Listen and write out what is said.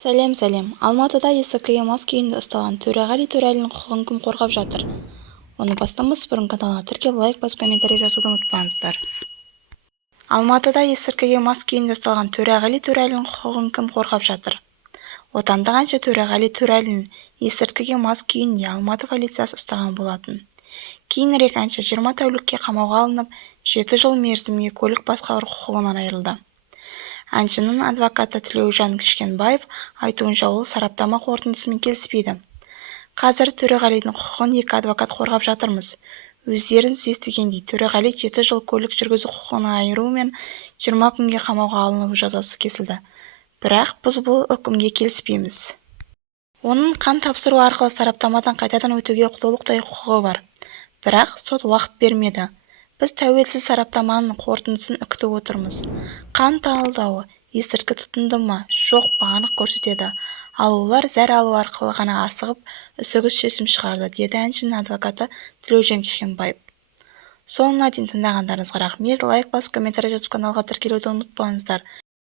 Сәлем. Алматыда есірткіге мас күйінде ұсталған Төреғали Төреәлінің құқығын кім қорғап жатыр? Оны бастамас бұрын каналға тіркеліп лайк басып комментарий жазуды ұмытпаңыздар. Алматыда есірткіге мас күйінде ұсталған Төреғали Төреәлінің құқығын кім қорғап жатыр? Отандық әнші Төреғали Төреәлін есірткіге мас күйінде Алматы полициясы ұстаған болатын. Кейінірек әнші 20 тәулікке қамауға алынып, 7 жыл мерзімге көлік басқару құқығынан айырылды. Әншінің адвокаты Тілеужан Кішкенбаев айтуынша ол сараптама қорытындысымен келіспейді. Қазір Төреғалидің құқығын 2 адвокат қорғап жатырмыз. Өздеріңіз естігендей, Төреғали 7 жыл көлік жүргізу құқығынан айыру мен 20 күнге қамауға алынып жазасы кесілді. Бірақ біз бұл үкімге келіспейміз. Оның қан тапсыру арқылы сараптамадан қайтадан өтуге толықтай құқығы бар. Бірақ сот уақыт бермеді. Біз тәуелсіз сараптаманың қорытындысын күтіп отырмыз. Қан талдауы есірткі тұтынды ма, жоқ па анық көрсетеді. Ал олар зәр алу арқылы ғана асығып, үсігіс шешім шығарды, деді әншінің адвокаты Тілеужан Кішкенбаев. Соңына дейін тыңдағандарыңызға рахмет. Лайк басып комментарий жазып каналға тіркелуді ұмытпаңыздар.